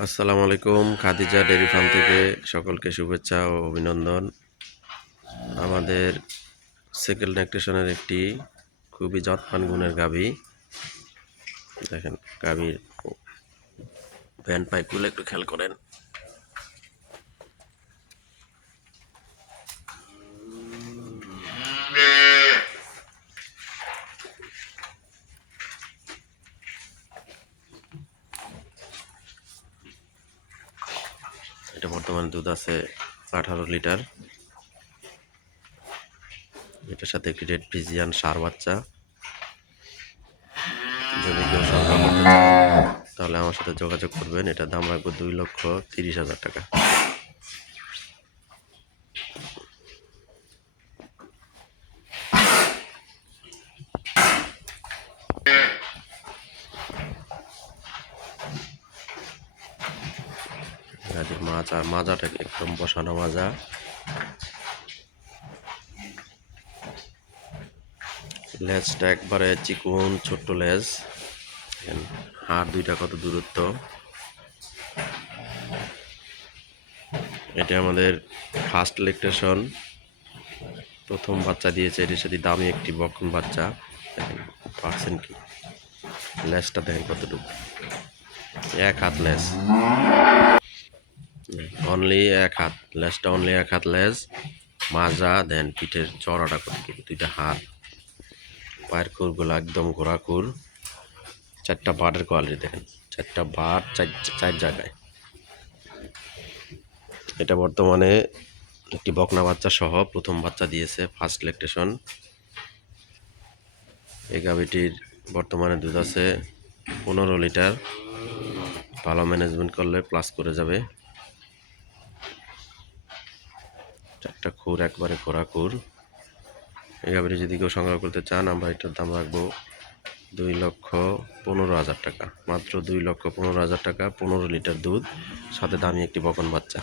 আসসালামু আলাইকুম, Khadija dairy farm থেকে সকলকে শুভেচ্ছা ও অভিনন্দন। আমাদের সেকেল নেকটেশনের একটি খুবই যৎপান গুণের গাভী। দেখেন, গাভীর প্যান্ট পাইপগুলো একটু খেয়াল করেন। এটা বর্তমানে দুধ আছে আঠারো লিটার। এটার সাথে একটি রেড ফিজিয়ান সার বাচ্চা। যদি কেউ চান, তাহলে আমার সাথে যোগাযোগ করবেন। এটার দাম রাখব দুই লক্ষ তিরিশ হাজার টাকা। গাড়ির মাজা মাজাটাকে একদম বসানো মাজা। লেজটা একবারে চিকুন, ছোট্ট লেজ। হাড় দুইটা কত দূরত্ব। এটা আমাদের ফার্স্ট ইলেকট্রেশন প্রথম বাচ্চা দিয়েছে, এটির সাথে দামি একটি বকন বাচ্চা। দেখেন, পারছেন কি? লেজটা দেখেন কতটুকু। এক হাত লেজ। অনলি এক হাত, লেজটা অনলি এক হাত লেজ, মাজা দেন পিঠের চড়াটা করে দুইটা হাত। পায়ের খুরগুলো একদম ঘোরা খুর চারটা বাটের কোয়ালিটি দেখেন, চারটা বাট চার চার জায়গায়। এটা বর্তমানে একটি বকনা বাচ্চা সহ প্রথম বাচ্চা দিয়েছে ফার্স্ট ল্যাকটেশন এই গাভিটির বর্তমানে দুধ আছে পনেরো লিটার। ভালো ম্যানেজমেন্ট করলে প্লাস করে যাবে। চারটা খুর, একবারে খোরা খুর। এই গাভিটি যদি কেউ সংগ্রহ করতে চান, আমরা এটার দাম রাখব দুই লক্ষ পনেরো হাজার টাকা। মাত্র দুই লক্ষ পনেরো হাজার টাকা, পনেরো লিটার দুধ, সাথে দামি একটি বকন বাচ্চা।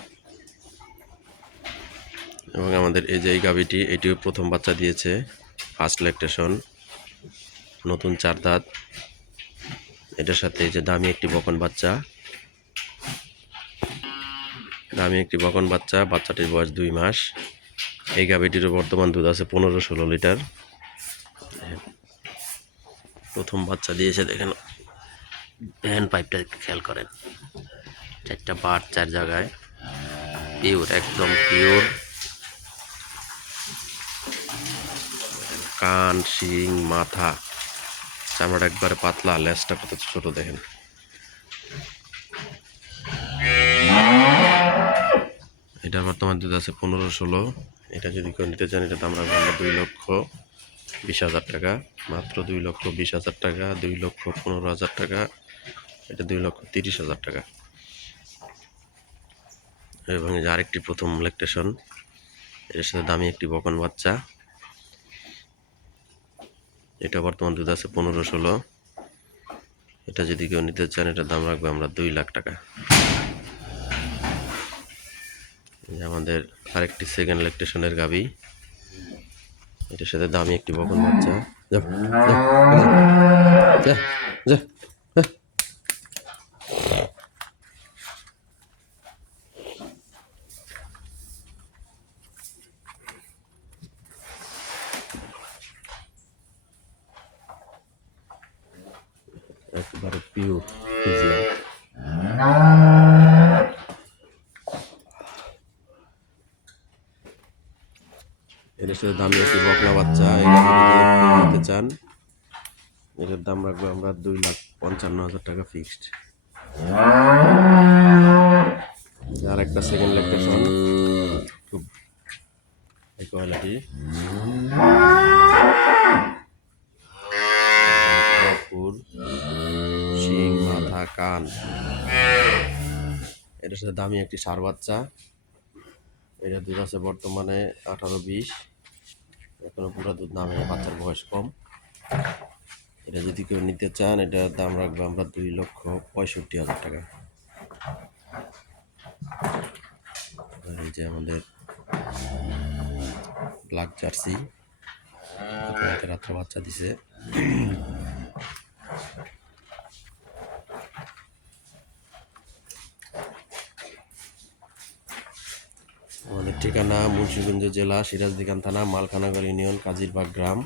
এবং আমাদের এই যে এই গাভিটি, এটিও প্রথম বাচ্চা দিয়েছে, ফার্স্ট ল্যাকটেশন নতুন চার দাঁত। এটার সাথে এই যে দামি একটি বকন বাচ্চা। দামি একটি বকন বাচ্চা, বাচ্চাটির বয়স দুই মাস। এই গাভিটিরও বর্তমান দুধ আছে পনেরো ষোলো লিটার। প্রথম বাচ্চা দিয়েছে দেখেন হ্যান্ড পাইপটা খেয়াল করেন। চারটা বাট চার জায়গায়। পিওর, একদম পিওর। কান, শিং, মাথা। চামড়াটা একবারে পাতলা, লেজটা কত ছোট দেখেন। এটার বর্তমান দুধ আছে পনেরো ষোলো। এটা যদি কেউ নিতে চান, এটা দাম রাখব আমরা দুই লক্ষ বিশ হাজার টাকা। মাত্র দুই লক্ষ বিশ হাজার টাকা, দুই লক্ষ পনেরো হাজার টাকা, এটা দুই লক্ষ তিরিশ হাজার টাকা। এবং এই আরেকটি প্রথম ল্যাকটেশন এটার সাথে দামি একটি বকন বাচ্চা। এটা বর্তমান দুধ আছে পনেরো ষোলো। এটা যদি কেউ নিতে চান, এটার দাম রাখবে আমরা দুই লাখ টাকা। আমাদের আরেকটি সেকেন্ড ল্যাকটেশনের গাবি। এটার সাথে দামি একটি বকন বাচ্চা। একবারে পিওর এর সাথে দামি একটি বকনা বাচ্চা নিতে চান। এটার দাম রাখব আমরা দুই লাখ পঞ্চান্ন হাজার টাকা ফিক্সড আর একটা সেকেন্ড লেকটেশন খুব এই কোয়ালিটি শিং, মাথা, কান। এটার সাথে দামি একটি সার বাচ্চা। এটা দুধ আছে বর্তমানে আঠারো বিশ। এখনও পুরো দুধ নামে বাচ্চার বয়স কম। এটা যদি কেউ নিতে চান, এটার দাম রাখব আমরা দুই লক্ষ পঁয়ষট্টি হাজার টাকা। এই যে আমাদের ব্ল্যাক জার্সি রাতে রাত্রে বাচ্চা দিছে। ঠিকানা মুন্সিগঞ্জ জেলা সিরাজদিকান থানা, মালখানাগড় ইউনিয়ন, কাজিরবাগ গ্রাম।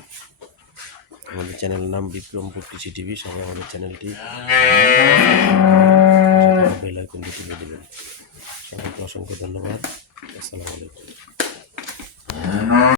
আমাদের চ্যানেলের নাম বিক্রমপুর কৃষি টিভি। সবাই আমাদের চ্যানেলটি সবাইকে অসংখ্য ধন্যবাদ। আসসালামু আলাইকুম।